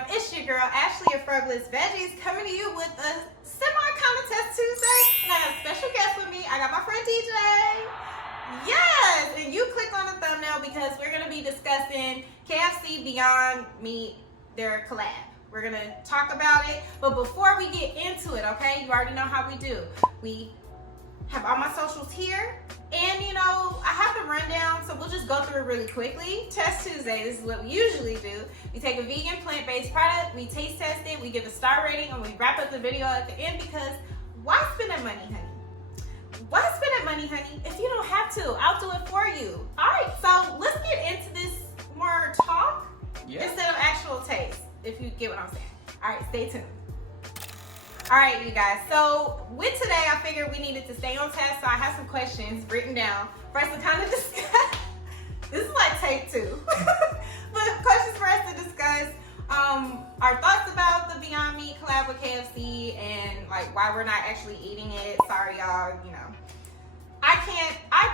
Fam. It's your girl, Ashley of Frogless Veggies, coming to you with a semi-contest Tuesday. And I got a special guest with me. I got my friend DJ. Yes! And you clicked on the thumbnail because we're going to be discussing KFC Beyond Meat, their collab. We're going to talk about it. But before we get into it, okay, you already know how we do. We have all my socials here. And, you know, I have the rundown, so we'll just go through it really quickly. Test Tuesday, this is what we usually do. We take a vegan, plant-based product, we taste test it, we give a star rating, and we wrap up the video at the end because why spend that money, honey? Why spend that money, honey, if you don't have to? I'll do it for you. All right, so let's get into this more talk instead of actual taste, if you get what I'm saying. All right, stay tuned. All right, you guys, so with today, I figured we needed to stay on task, so I have some questions written down for us to kind of discuss. This is like take two. But questions for us to discuss our thoughts about the Beyond Meat collab with KFC and like why we're not actually eating it. Sorry, y'all, you know. I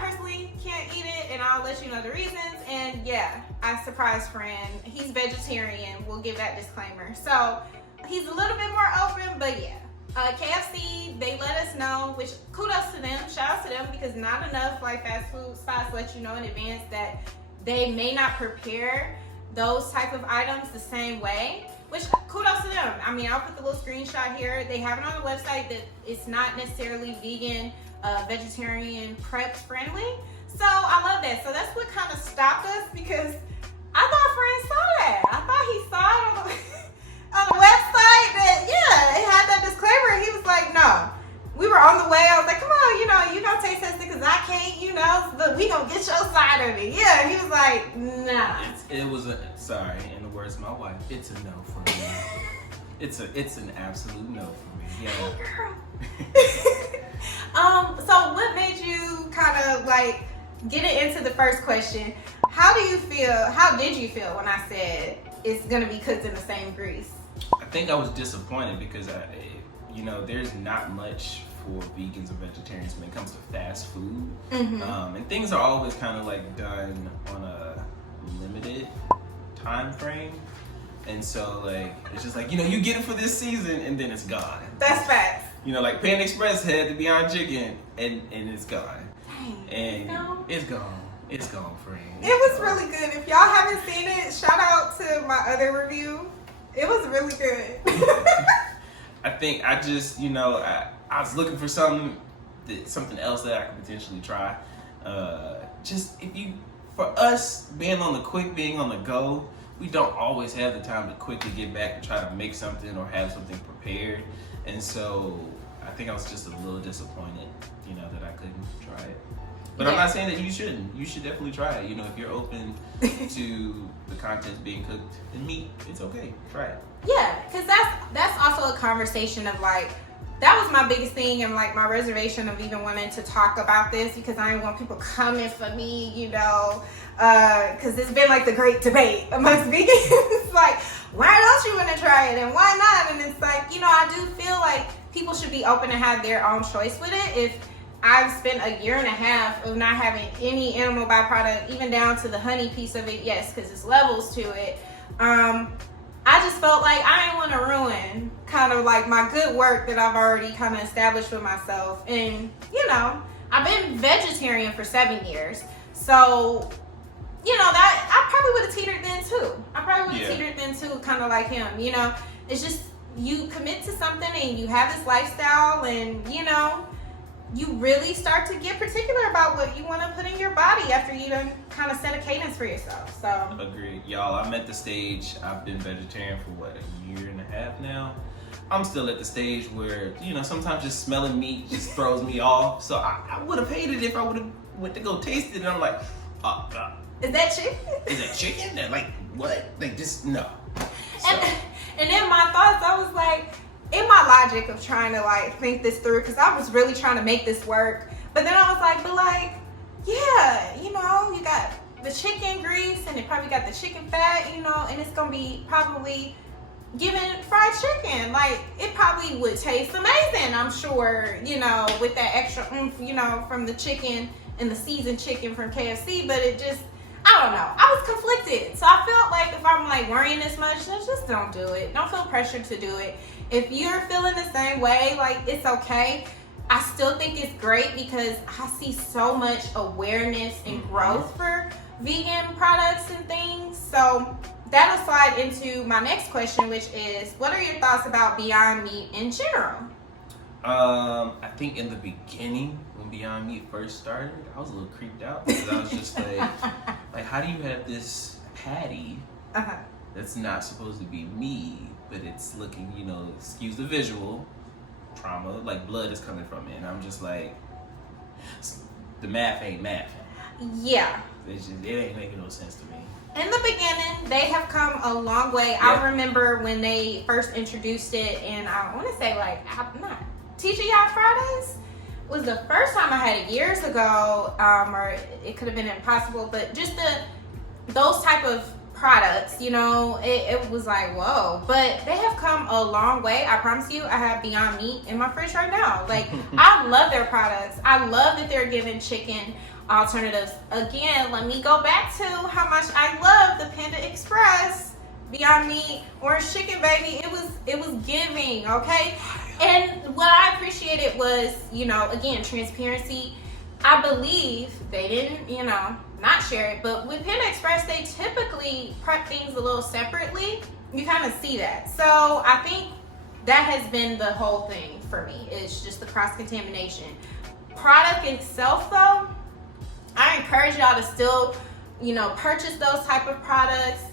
personally can't eat it, and I'll let you know the reasons. And yeah, I surprised friend, he's vegetarian. We'll give that disclaimer. So he's a little bit more open, but yeah. KFC, they let us know, which kudos to them, shout out to them, because not enough like fast food spots let you know in advance that they may not prepare those type of items the same way, which kudos to them. I mean, I'll put the little screenshot here. They have it on the website that it's not necessarily vegan, vegetarian, prep friendly. So I love that. So that's what kind of stopped us, because I thought friends saw that. I thought he saw it on the website that, yeah, it had that disclaimer, and he was like, no. We were on the way, I was like, come on, you know, you gonna taste test it because I can't, you know, but we gonna get your side of it. Yeah, and he was like, nah. It was sorry, in the words of my wife, it's a no for me. it's an absolute no for me. Yeah. Hey, girl. So what made you kind of like get it into the first question? How did you feel when I said it's gonna be cooked in the same grease? I think I was disappointed because there's not much for vegans and vegetarians when it comes to fast food. Mm-hmm. And things are always kind of like done on a limited time frame. And so like, it's just like, you get it for this season and then it's gone. That's facts. Like Pan Express had the Beyond Chicken and it's gone. Dang, And it's gone. It's gone, friend. It was really good. If y'all haven't seen it, shout out to my other review. It was really good. I think I just, I was looking for something else that I could potentially try. For us, being on the go, we don't always have the time to quickly get back and try to make something or have something prepared. And so I think I was just a little disappointed, that I couldn't try it. But yeah. I'm not saying that you shouldn't. You should definitely try it. If you're open to the contents being cooked in meat, it's okay. Try it. Yeah, because that's also a conversation of like, that was my biggest thing and like my reservation of even wanting to talk about this, because I didn't want people coming for me, because it's been like the great debate amongst vegans. Like, why don't you want to try it and why not? And it's like, I do feel like people should be open to have their own choice with it. If I've spent a year and a half of not having any animal byproduct, even down to the honey piece of it, yes, because it's levels to it. I just felt like I didn't want to ruin kind of like my good work that I've already kind of established with myself. And, I've been vegetarian for 7 years. So, that I probably would have teetered then too. Kind of like him, It's just, you commit to something and you have this lifestyle and, you really start to get particular about what you want to put in your body after you done kind of set a cadence for yourself. So agreed. Y'all, I'm at the stage, I've been vegetarian for a year and a half now. I'm still at the stage where, sometimes just smelling meat just throws me off. So I would have hated it if I would have went to go taste it and I'm like, is that chicken? Is that chicken? They're like, what? Like, just no. So. And in my thoughts, I was like, in my logic of trying to like think this through, because I was really trying to make this work, but then I was like, yeah, you got the chicken grease and it probably got the chicken fat, and it's gonna be probably given fried chicken. Like, it probably would taste amazing, I'm sure, with that extra oomph, from the chicken and the seasoned chicken from KFC, but it just, I don't know. I was conflicted. So I felt like if I'm like worrying this much, then just don't do it. Don't feel pressured to do it. If you're feeling the same way, like it's okay. I still think it's great because I see so much awareness and growth for vegan products and things. So that'll slide into my next question, which is, what are your thoughts about Beyond Meat in general? I think in the beginning, when Beyond Meat first started, I was a little creeped out because I was just like, how do you have this patty that's not supposed to be meat, but it's looking, you know, excuse the visual trauma, like blood is coming from it, and I'm just like, the math ain't math. Yeah. It ain't making no sense to me. In the beginning, they have come a long way. Yeah. I remember when they first introduced it, and I want to say like, not TGI Fridays was the first time I had it years ago, or it could have been Impossible, but just those type of products, you know, it was like, whoa. But they have come a long way. I promise you, I have Beyond Meat in my fridge right now. Like, I love their products. I love that they're giving chicken alternatives. Again, let me go back to how much I love the Panda Express Beyond Meat orange chicken, baby. It was giving, okay? And what I appreciated was, you know, again, transparency. I believe they didn't, you know, not share it, but with Panda Express, they typically prep things a little separately. You kind of see that. So I think that has been the whole thing for me. It's just the cross-contamination. Product itself, though, I encourage y'all to still, you know, purchase those type of products.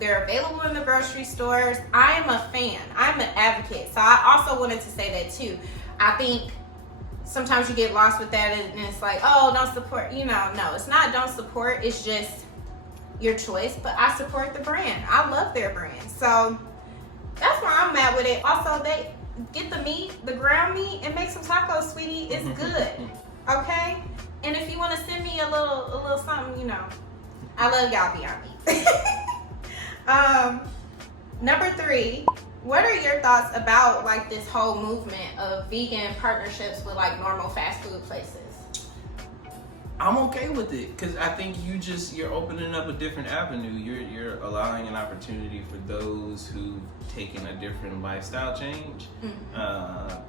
They're available in the grocery stores. I am a fan. I'm an advocate. So I also wanted to say that too. I think sometimes you get lost with that and it's like, oh, don't support, you know. No, it's not don't support. It's just your choice. But I support the brand. I love their brand. So that's where I'm at with it. Also, they get the meat, the ground meat, and make some tacos, sweetie. It's good. Okay? And if you want to send me a little something, you know, I love y'all Beyond Meat. Number 3, what are your thoughts about like this whole movement of vegan partnerships with like normal fast food places? I'm okay with it because I think you're opening up a different avenue. You're allowing an opportunity for those who've taken a different lifestyle change.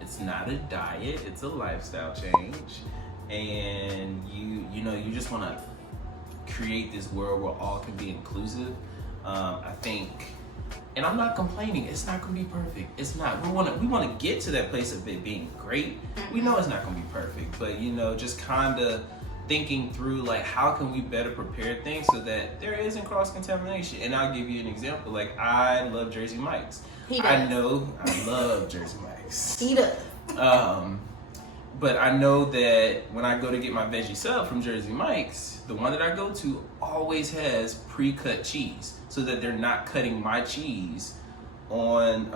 It's not a diet, it's a lifestyle change. And you know, you just want to create this world where all can be inclusive. I think, and I'm not complaining, it's not going to be perfect. It's not. We want to get to that place of it being great. We know it's not going to be perfect, but you know, just kind of thinking through like how can we better prepare things so that there isn't cross-contamination. And I'll give you an example. Like, I love Jersey Mike's. He does. I know I love Jersey Mike's. He does. But I know that when I go to get my veggie sub from Jersey Mike's, the one that I go to always has pre-cut cheese so that they're not cutting my cheese on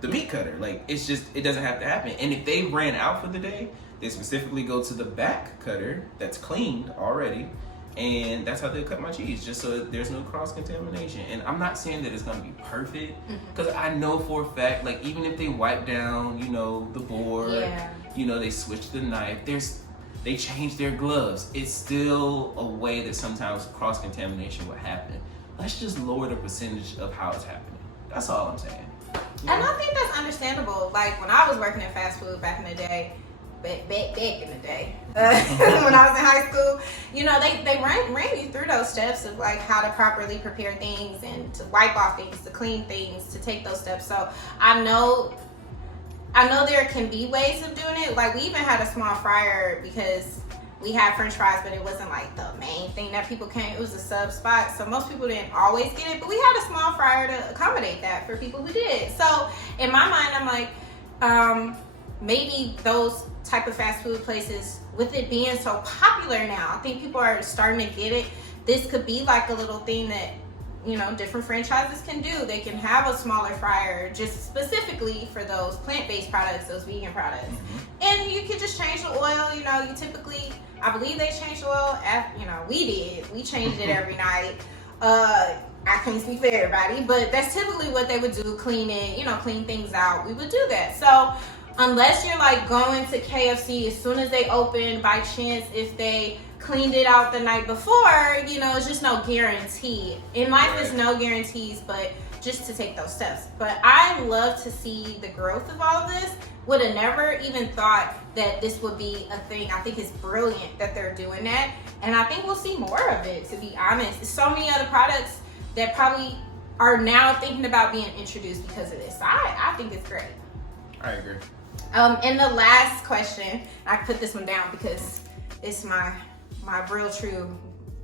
the meat cutter. Like, it's just, it doesn't have to happen. And if they ran out for the day, they specifically go to the back cutter that's cleaned already, and that's how they cut my cheese, just so there's no cross-contamination. And I'm not saying that it's gonna be perfect, because I know for a fact, like, even if they wipe down, you know, the board, you know, they switch the knife, they change their gloves, it's still a way that sometimes cross-contamination will happen. Let's just lower the percentage of how it's happening. That's all I'm saying. You know? And I think that's understandable. Like, when I was working in fast food back in the day, back in the day, when I was in high school, you know, they ran you through those steps of like how to properly prepare things and to wipe off things, to clean things, to take those steps. So I know there can be ways of doing it. Like, we even had a small fryer because we had French fries, but it wasn't like the main thing that people came. It was a sub spot, so most people didn't always get it. But we had a small fryer to accommodate that for people who did. So in my mind, I'm like, maybe those type of fast food places, with it being so popular now, I think people are starting to get it. This could be like a little thing that, you know, different franchises can do. They can have a smaller fryer just specifically for those plant-based products, those vegan products. And you can just change the oil. You know, you typically, I believe they change the oil after, you know, we did. We changed it every night. I can't speak for everybody, but that's typically what they would do, clean it, you know, clean things out. We would do that. So unless you're like going to KFC as soon as they open, by chance, if they cleaned it out the night before, you know, it's just no guarantee. In life, there's no guarantees, but just to take those steps. But I love to see the growth of all of this. Would have never even thought that this would be a thing. I think it's brilliant that they're doing that. And I think we'll see more of it, to be honest. There's so many other products that probably are now thinking about being introduced because of this. I think it's great. I agree. And the last question, I put this one down because it's my real true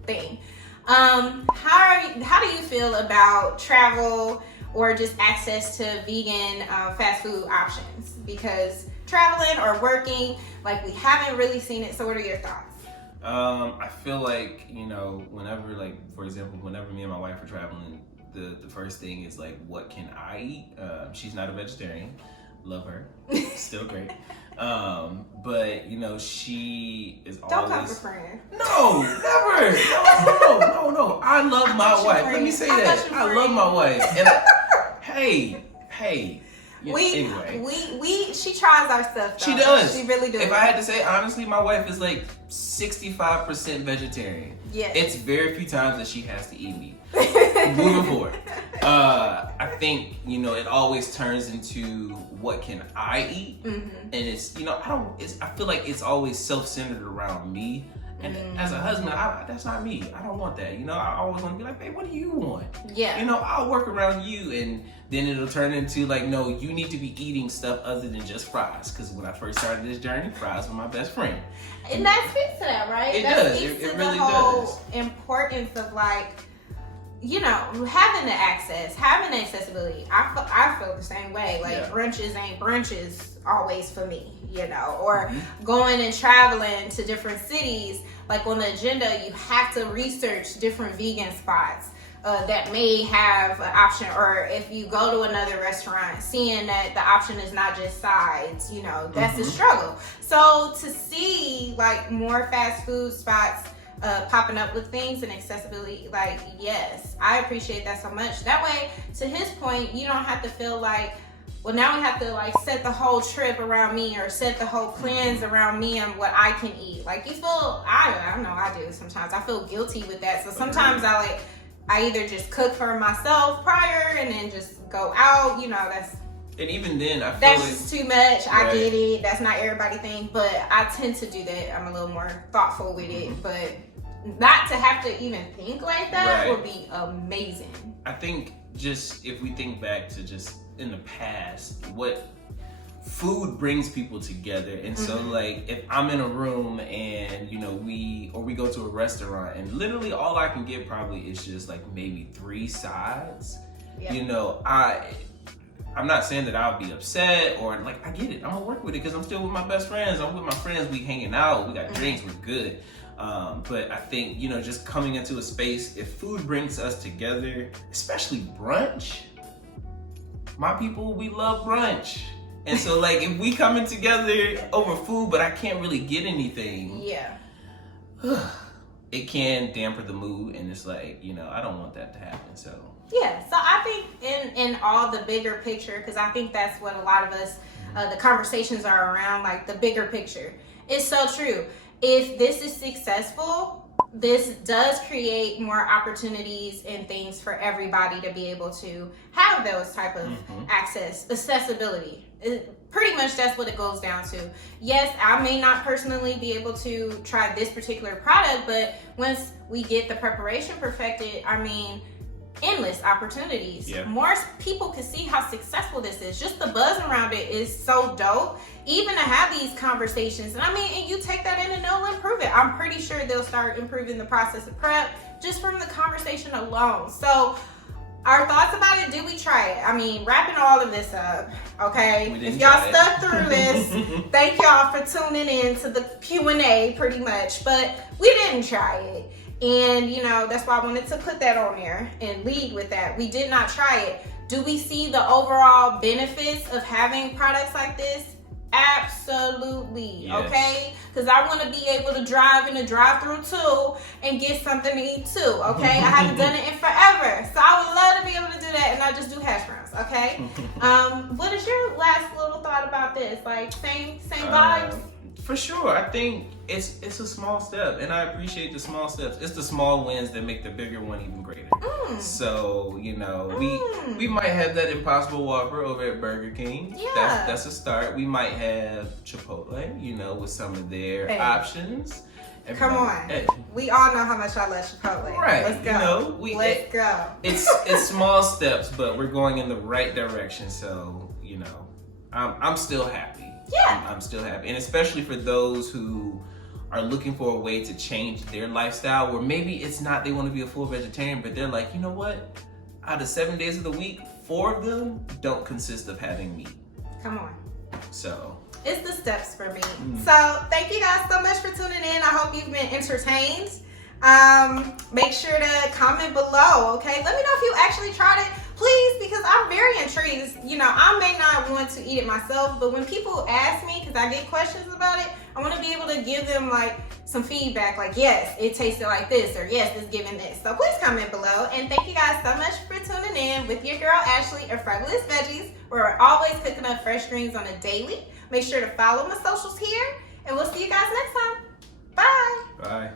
thing. How do you feel about travel or just access to vegan fast food options? Because traveling or working, like, we haven't really seen it. So what are your thoughts? I feel like, you know, whenever, like, for example, whenever me and my wife are traveling, the first thing is like, what can I eat? She's not a vegetarian. Love her. Still great. But you know, she is always. Don't come for friend. No, never. No. I love my wife. Let me say that. I love my wife. And hey. Yeah, anyway. She tries our stuff, though. She does. She really does. If I had to say, honestly, my wife is like 65% vegetarian. Yeah. It's very few times that she has to eat meat. Moving forward. I think, you know, it always turns into what can I eat? Mm-hmm. And it's, you know, I feel like it's always self-centered around me. And as a husband, that's not me. I don't want that. You know, I always want to be like, babe, what do you want? Yeah. You know, I'll work around you. And then it'll turn into like, no, you need to be eating stuff other than just fries. Because when I first started this journey, fries were my best friend. And that speaks to that, right? It that does. Speaks It to really the whole does. importance of, like, you know, having the access, having the accessibility. I feel the same way. Like, brunches ain't brunches always for me, you know, or going and traveling to different cities. Like, on the agenda, you have to research different vegan spots that may have an option, or if you go to another restaurant, seeing that the option is not just sides, you know, that's a struggle. So to see, like, more fast food spots popping up with things and accessibility, like, yes, I appreciate that so much. That way, to his point, you don't have to feel like, well, now we have to, like, set the whole trip around me or set the whole plans around me and what I can eat. Like, you feel, I know I do sometimes. I feel guilty with that. So sometimes I either just cook for myself prior and then just go out, you know, and even then, I feel that's just too much. Right. I get it. That's not everybody's thing, but I tend to do that. I'm a little more thoughtful with it, but not to have to even think like that would be amazing. I think just if we think back to just in the past, what food brings people together. And so, like, if I'm in a room and, you know, we go to a restaurant and literally all I can get probably is just like maybe 3 sides, you know, I'm not saying that I'll be upset or, like, I get it. I'm gonna work with it because I'm still with my best friends. I'm with my friends. We hanging out. We got drinks. We're good. But I think, you know, just coming into a space, if food brings us together, especially brunch, my people, we love brunch. And so, like, if we coming together over food, but I can't really get anything, it can dampen the mood. And it's like, you know, I don't want that to happen. So I think in all the bigger picture, because I think that's what a lot of us, the conversations are around, like, the bigger picture. It's so true. If this is successful, this does create more opportunities and things for everybody to be able to have those type of accessibility. Pretty much that's what it goes down to. Yes, I may not personally be able to try this particular product, but once we get the preparation perfected, I mean, endless opportunities. More people can see how successful this is. Just the buzz around it is so dope. Even to have these conversations, and I mean, and you take that in and they'll improve it. I'm pretty sure they'll start improving the process of prep just from the conversation alone. So, our thoughts about it, did we try it? I mean, wrapping all of this up, okay? If y'all stuck through this, thank y'all for tuning in to the Q&A pretty much, but we didn't try it. And, you know, that's why I wanted to put that on there and lead with that. We did not try it. Do we see the overall benefits of having products like this? Absolutely. Okay, because I want to be able to drive in a drive-through too and get something to eat too. Okay, I haven't done it in forever, so I would love to be able to do that and not just do hash browns. Okay. What is your last little thought about this? Like, same vibes? For sure. I think it's a small step, and I appreciate the small steps. It's the small wins that make the bigger one even greater. So, you know, we might have that Impossible Whopper over at Burger King. Yeah. That's a start. We might have Chipotle, you know, with some of their options. Come on. We all know how much I love Chipotle. Right. Let's go. You know, Let's go. It's small steps, but we're going in the right direction. So, you know, I'm still happy. Yeah. I'm still happy. And especially for those who are looking for a way to change their lifestyle, where maybe it's not they want to be a full vegetarian, but they're like, you know what? Out of 7 days of the week, 4 of them don't consist of having meat. Come on. So it's the steps for me. So thank you guys so much for tuning in. I hope you've been entertained. Make sure to comment below, okay? Let me know if you actually tried it, please, because I'm very intrigued. You know, I may not want to eat it myself, but when people ask me, because I get questions about it, I want to be able to give them like some feedback, like, yes, it tasted like this, or yes, it's giving this. So please comment below. And thank you guys so much for tuning in with your girl Ashley of Fabulous Veggies, where we're always cooking up fresh greens on a daily. Make sure to follow my socials here, and we'll see you guys next time. Bye. bye.